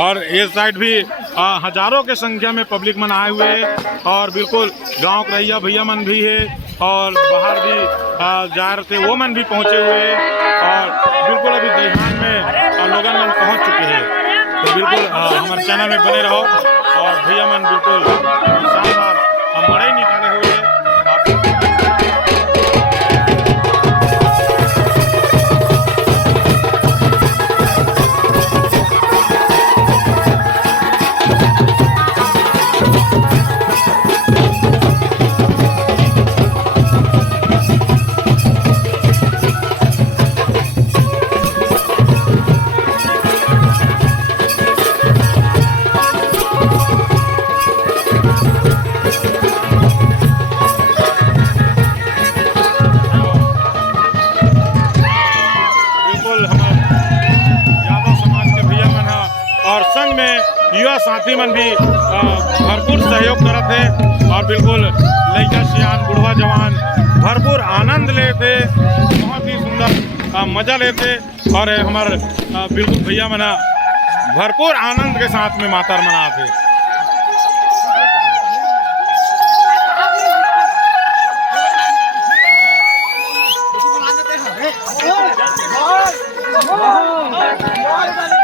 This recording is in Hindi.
और ये साइड भी हजारों के संख्या में पब्लिक मन आए हुए है और बिल्कुल गांव के रैया भैया मन भी है और बाहर भी जा रहे थे वो मन भी पहुंचे हुए हैं और बिल्कुल अभी दहिहान में लोगन मन पहुंच चुके हैं। तो बिल्कुल हमारे चैनल में बने रहो और भैया मन बिल्कुल शानदार मड़ई निकाले हुए हैं। और संग में युवा साथी मन भी भरपूर सहयोग करते हैं और बिल्कुल लड़का सियान बुढ़वा जवान भरपूर आनंद लेते, बहुत ही सुंदर मजा लेते और हमारे बिल्कुल भैया मना भरपूर आनंद के साथ में मातर मनाते। Oh,